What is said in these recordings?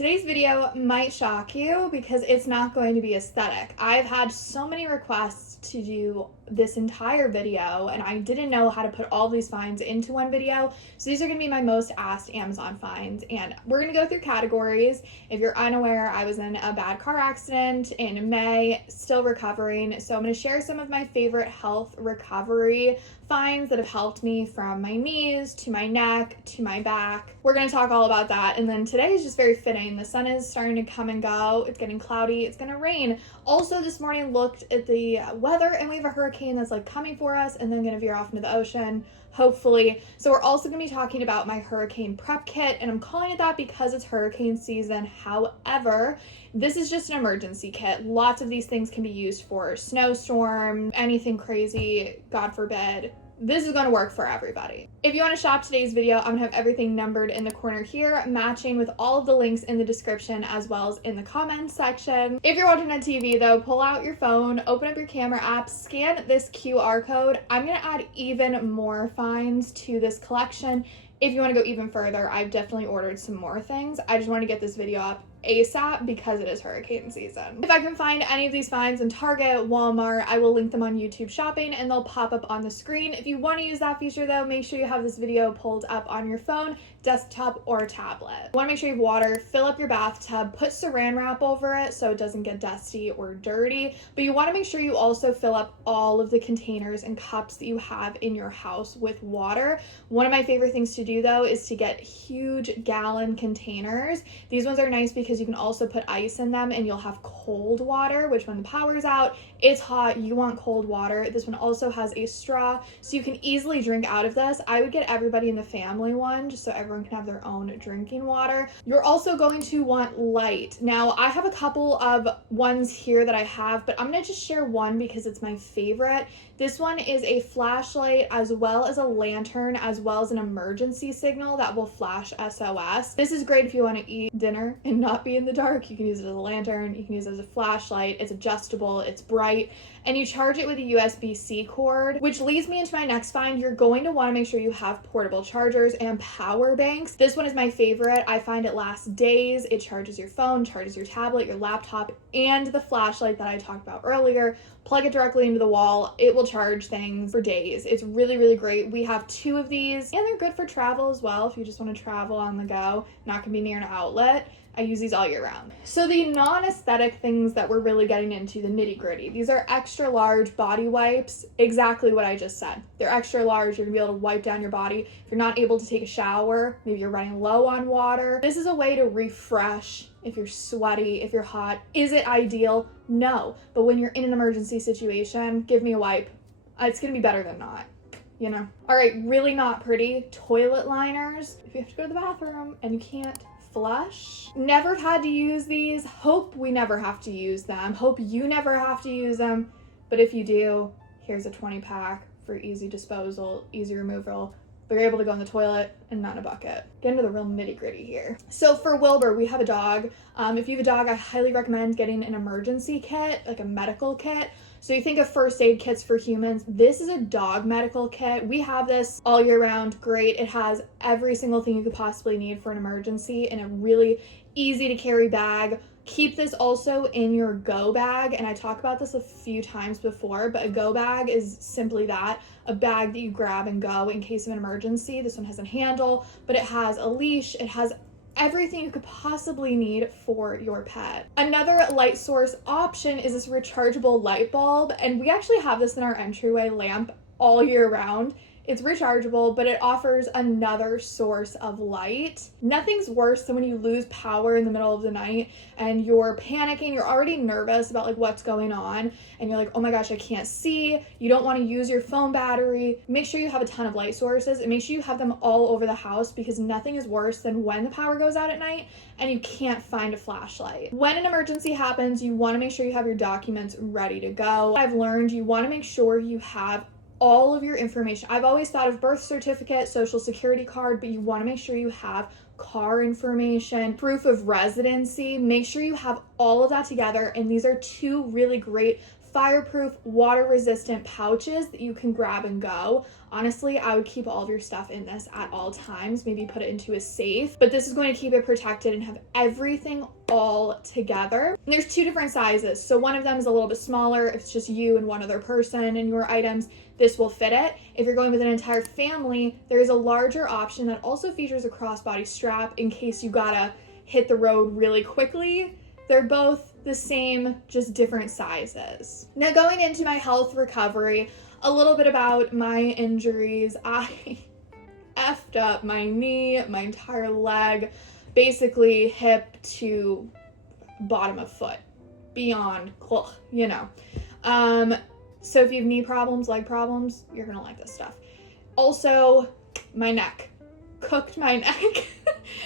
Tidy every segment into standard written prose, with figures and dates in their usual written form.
today's video might shock you because it's not going to be aesthetic. I've had so many requests to do this entire video and I didn't know how to put all these finds into one video. So these are going to be my most asked Amazon finds, and we're going to go through categories. If you're unaware, I was in a bad car accident in May, still recovering. So I'm going to share some of my favorite health recovery finds that have helped me from my knees to my neck to my back. We're going to talk all about that. And then today is just very fitting. The sun is starting to come and go. It's getting cloudy. It's going to rain. Also, this morning looked at the weather and we have a hurricane that's like coming for us and then going to veer off into the ocean, hopefully. So we're also going to be talking about my hurricane prep kit, and I'm calling it that because it's hurricane season. However, this is just an emergency kit. Lots of these things can be used for snowstorm, anything crazy, God forbid. This is going to work for everybody. If you want to shop today's video, I'm going to have everything numbered in the corner here, matching with all of the links in the description as well as in the comments section. If you're watching on TV though, pull out your phone, open up your camera app, scan this QR code. I'm going to add even more finds to this collection. If you want to go even further, I've definitely ordered some more things. I just want to get this video up ASAP because it is hurricane season. If I can find any of these finds in Target, Walmart, I will link them on YouTube Shopping and they'll pop up on the screen. If you want to use that feature though, make sure you have this video pulled up on your phone, desktop, or tablet. Want to make sure you have water, fill up your bathtub, put saran wrap over it so it doesn't get dusty or dirty, but you want to make sure you also fill up all of the containers and cups that you have in your house with water. One of my favorite things to do though is to get huge gallon containers. These ones are nice because you can also put ice in them and you'll have cold water, which when the power's out, it's hot, you want cold water. This one also has a straw so you can easily drink out of this. I would get everybody in the family one just so everyone can have their own drinking water. You're also going to want light. Now, I have a couple of ones here that I have, but I'm going to just share one because it's my favorite. This one is a flashlight as well as a lantern as well as an emergency signal that will flash SOS. This is great if you want to eat dinner and not be in the dark. You can use it as a lantern, you can use it as a flashlight. It's adjustable, it's bright, and you charge it with a USB-C cord, which leads me into my next find. You're going to want to make sure you have portable chargers and power banks. This one is my favorite. I find it lasts days. It charges your phone, charges your tablet, your laptop, and the flashlight that I talked about earlier. Plug it directly into the wall. It will charge things for days. It's really, really great. We have 2 of these, and they're good for travel as well if you just want to travel on the go, not gonna be near an outlet. I use these all year round. So the non-aesthetic things that we're really getting into, the nitty-gritty. These are extra large body wipes, exactly what I just said. They're extra large, you're gonna be able to wipe down your body. If you're not able to take a shower, maybe you're running low on water, this is a way to refresh if you're sweaty, if you're hot. Is it ideal? No. But when you're in an emergency situation, give me a wipe. It's gonna be better than not, you know? All right, really not pretty, toilet liners. If you have to go to the bathroom and you can't flush. Never had to use these. Hope we never have to use them. Hope you never have to use them. But if you do, here's a 20-pack for easy disposal, easy removal. But you're able to go in the toilet and not in a bucket. Get into the real nitty-gritty here. So for Wilbur, we have a dog. If you have a dog, I highly recommend getting an emergency kit, like a medical kit. So you think of first aid kits for humans. This is a dog medical kit. We have this all year round. Great. It has every single thing you could possibly need for an emergency in a really easy to carry bag. Keep this also in your go bag, and I talked about this a few times before, but a go bag is simply that, a bag that you grab and go in case of an emergency. This one has a handle, but it has a leash, it has everything you could possibly need for your pet. Another light source option is this rechargeable light bulb, and we actually have this in our entryway lamp all year round. It's rechargeable, but it offers another source of light. Nothing's worse than when you lose power in the middle of the night and you're panicking, you're already nervous about like what's going on, and you're like, oh my gosh, I can't see. You don't want to use your phone battery. Make sure you have a ton of light sources and make sure you have them all over the house, because nothing is worse than when the power goes out at night and you can't find a flashlight. When an emergency happens, you want to make sure you have your documents ready to go. I've learned you want to make sure you have all of your information. I've always thought of birth certificate, social security card, but you want to make sure you have car information, proof of residency. Make sure you have all of that together. And these are two really great fireproof, water resistant pouches that you can grab and go. Honestly, I would keep all of your stuff in this at all times, maybe put it into a safe, but this is going to keep it protected and have everything all together. And there's two different sizes. So one of them is a little bit smaller. If it's just you and one other person and your items, this will fit it. If you're going with an entire family, there is a larger option that also features a crossbody strap in case you gotta hit the road really quickly. They're both the same, just different sizes. Now going into my health recovery, a little bit about my injuries. I effed up my knee, my entire leg, basically hip to bottom of foot, beyond, you know. So if you have knee problems, leg problems, you're gonna like this stuff. Also, my neck. Cooked my neck.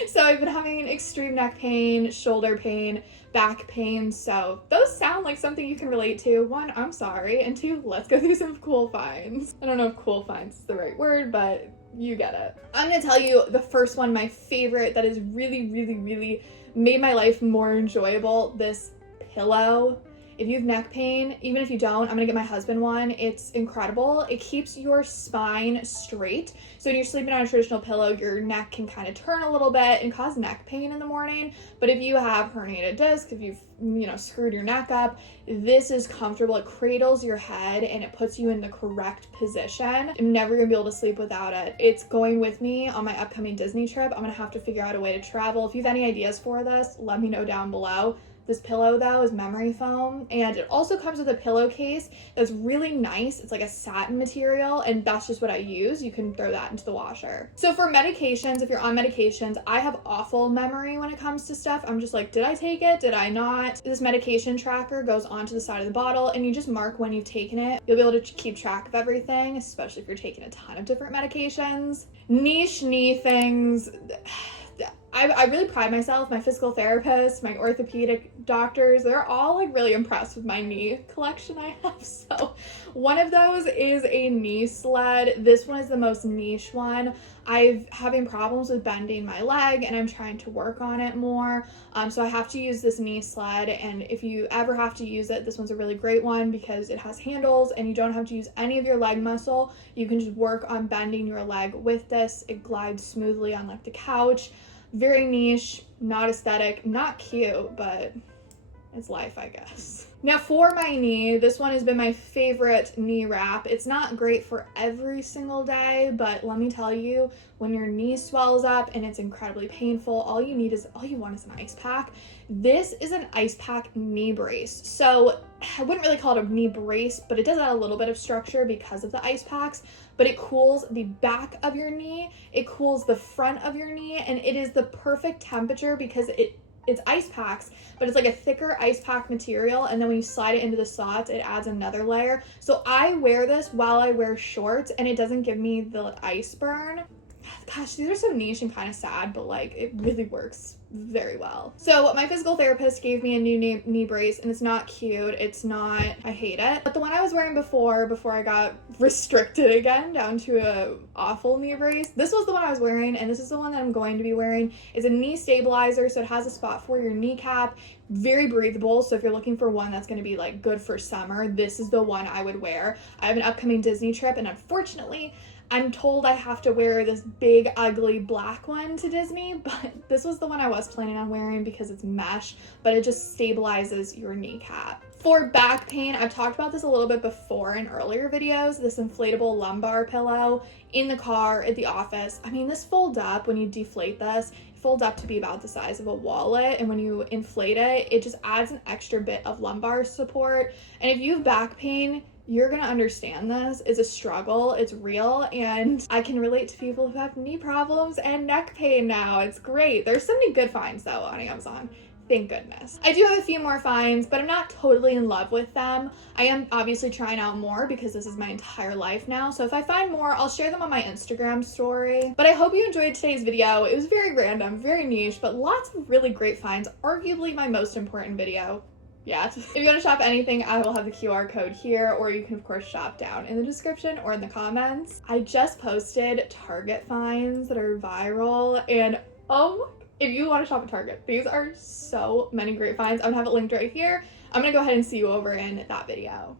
So I've been having extreme neck pain, shoulder pain, back pain. So those sound like something you can relate to. One, I'm sorry. And two, let's go through some cool finds. I don't know if cool finds is the right word, but you get it. I'm gonna tell you the first one, my favorite, that has really, really, really made my life more enjoyable. This pillow. If you have neck pain, even if you don't, I'm gonna get my husband one. It's incredible. It keeps your spine straight. So when you're sleeping on a traditional pillow, your neck can kind of turn a little bit and cause neck pain in the morning. But if you have herniated disc, if you've, screwed your neck up, this is comfortable. It cradles your head and it puts you in the correct position. I'm never gonna be able to sleep without it. It's going with me on my upcoming Disney trip. I'm gonna have to figure out a way to travel. If you have any ideas for this, let me know down below. This pillow though is memory foam, and it also comes with a pillowcase that's really nice. It's like a satin material, and that's just what I use. You can throw that into the washer. So for medications, if you're on medications, I have awful memory when it comes to stuff. I'm just like, did I take it? Did I not? This medication tracker goes onto the side of the bottle and you just mark when you've taken it. You'll be able to keep track of everything, especially if you're taking a ton of different medications. Niche knee things. I really pride myself, my physical therapist, my orthopedic doctors, they're all like really impressed with my knee collection I have. So one of those is a knee sled. This one is the most niche one. I'm having problems with bending my leg and I'm trying to work on it more. So I have to use this knee sled, and if you ever have to use it, this one's a really great one because it has handles and you don't have to use any of your leg muscle. You can just work on bending your leg with this. It glides smoothly on like the couch. Very niche, not aesthetic, not cute, but it's life, I guess. Now for my knee, this one has been my favorite knee wrap. It's not great for every single day, but let me tell you, when your knee swells up and it's incredibly painful, all you want is an ice pack. This is an ice pack knee brace. So I wouldn't really call it a knee brace, but it does add a little bit of structure because of the ice packs, but it cools the back of your knee, it cools the front of your knee, and it is the perfect temperature because it's ice packs, but it's like a thicker ice pack material, and then when you slide it into the slots, it adds another layer. So I wear this while I wear shorts, and it doesn't give me the ice burn. Gosh, these are so niche and kind of sad, but like it really works very well. So my physical therapist gave me a new knee brace, and it's not cute. It's not, I hate it. But the one I was wearing before I got restricted again down to a awful knee brace, this was the one I was wearing, and this is the one that I'm going to be wearing. It's a knee stabilizer, so it has a spot for your kneecap. Very breathable, so if you're looking for one that's going to be like good for summer, this is the one I would wear. I have an upcoming Disney trip, and unfortunately I'm told I have to wear this big ugly black one to Disney, but this was the one I was planning on wearing because it's mesh, but it just stabilizes your kneecap. For back pain, I've talked about this a little bit before in earlier videos, this inflatable lumbar pillow in the car, at the office. I mean, this folds up when you deflate this. It folds up to be about the size of a wallet, and when you inflate it, it just adds an extra bit of lumbar support. And if you have back pain, you're gonna understand this. It's a struggle, it's real, and I can relate to people who have knee problems and neck pain now. It's great. There's so many good finds though on Amazon. Thank goodness. I do have a few more finds, but I'm not totally in love with them. I am obviously trying out more because this is my entire life now. So if I find more, I'll share them on my Instagram story. But I hope you enjoyed today's video. It was very random, very niche, but lots of really great finds. Arguably my most important video yet. If you want to shop anything, I will have the QR code here, or you can of course shop down in the description or in the comments. I just posted Target finds that are viral, and If you want to shop at Target, these are so many great finds. I'm gonna have it linked right here. I'm gonna go ahead and see you over in that video.